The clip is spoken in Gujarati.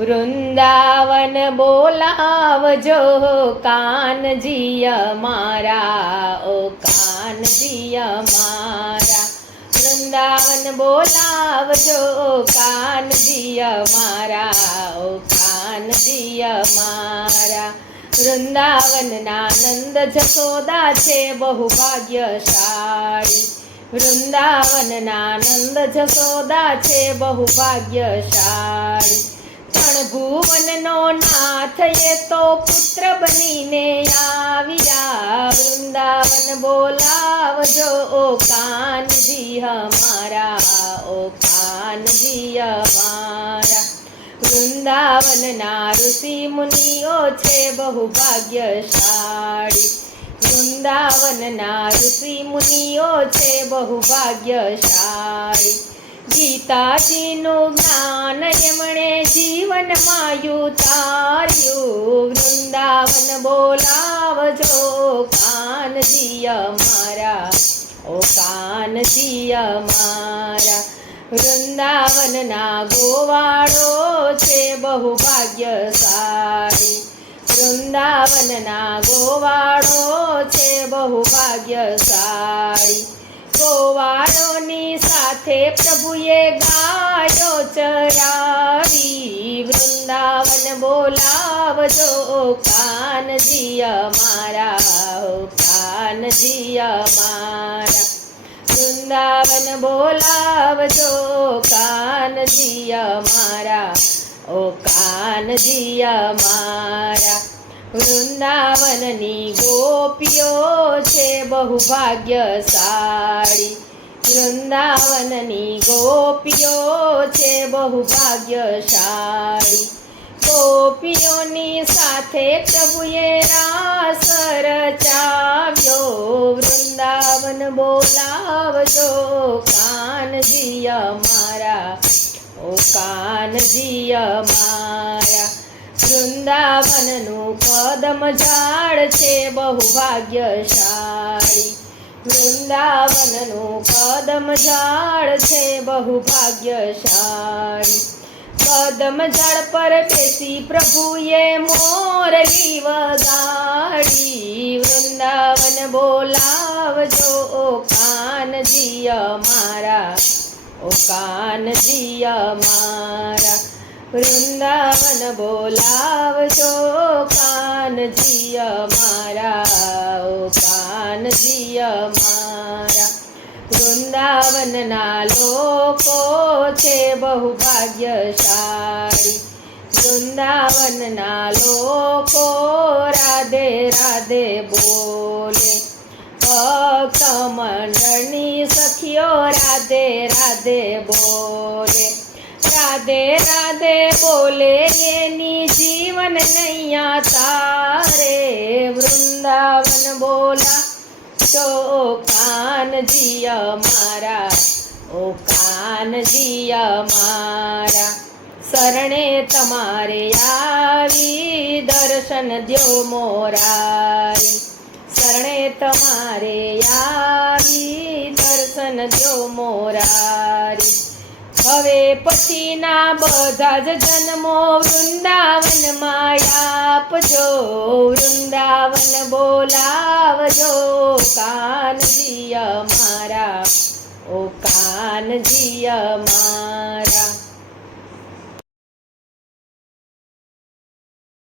વૃંદાવન બોલાવજો કાનજી અમારા, ઓ કાનજી અમારા. વૃંદાવન બોલાવજો કાનજી અમારા, ઓ કાનજી અમારા. વૃંદાવનના નંદ જશોદા છે બહુ ભાગ્યશાળી. વૃંદાવનના નંદ જશોદા છે બહુ ભાગ્યશાળી. ત્રણ ભુવનનો નાથ એ તો પુત્ર બનીને આવ્યા. વૃંદાવન બોલાવજો ઓ કાનજી અમારા, ઓ કાનજી અમારા. વૃંદાવનના ઋષિ મુનિઓ છે બહુ ભાગ્યશાળી. વૃંદાવનના ઋષિ મુનિઓ છે બહુ ભાગ્યશાળી. ગીતાજીનું જ્ઞાન એમણે જીવનમાં ઉતાર્યું. વૃંદાવન બોલાવજો કાનજી અમારા, ઓ કાનજી અમારા. વૃંદાવનના ગોવાળો છે બહુ ભાગ્યશાળી. વૃંદાવનના ગોવાળો છે બહુ ભાગ્યશાળી. ગોવાળોની સાથે પ્રભુએ ગાયો ચરાવી. વૃંદાવન બોલાવજો કાનજી અમારા, ઓ કાનજી અમારા. વૃંદાવન બોલાવજો કાનજી અમારા, ઓ કાનજી અમારા. વૃંદાવનની ગોપીઓ છે બહુ ભાગ્યશાળી. વૃંદાવનની ગોપીઓ છે બહુ ભાગ્યશાળી. ગોપીઓની સાથે પ્રભુએ રાસ રચાવ્યો. વૃંદાવન બોલાવજો કાનજી અમારા, ઓ કાનજી અમારા. વૃંદાવનનું કદમ ઝાડ છે બહુ ભાગ્યશાળી. વૃંદાવનનું કદમ ઝાડ છે બહુ ભાગ્યશાળી. કદમ ઝાડ પર બેસી પ્રભુએ મોરલી વગાડી. વૃંદાવન બોલાવજો ઓ કાનજી અમારા, ઓ કાનજી અમારા. વૃંદાવન બોલાવજો કાનજી અમારા, ઓ કાનજી અમારા. વૃંદાવનના લોકો છે બહુ ભાગ્યશાળી. વૃંદાવનના લોકો રાધે રાધે બોલે. ભક્ત મંડળની સખીઓ રાધે રાધે બોલે. રાધે રાધે બોલે એની જીવન નૈયા તારે. વૃંદાવન બોલા જો કાનજી અમારા, ઓ કાનજી અમારા. શરણે તમારે આવી દર્શન દ્યો મોરારી. શરણે તમારે આવી દર્શન દ્યો મોરારી. હવે પછીના બધા જ જન્મો વૃંદાવનમાં આપજો. વૃંદાવન બોલાવજો કાનજી અમારા, ઓ કાનજી અમારા.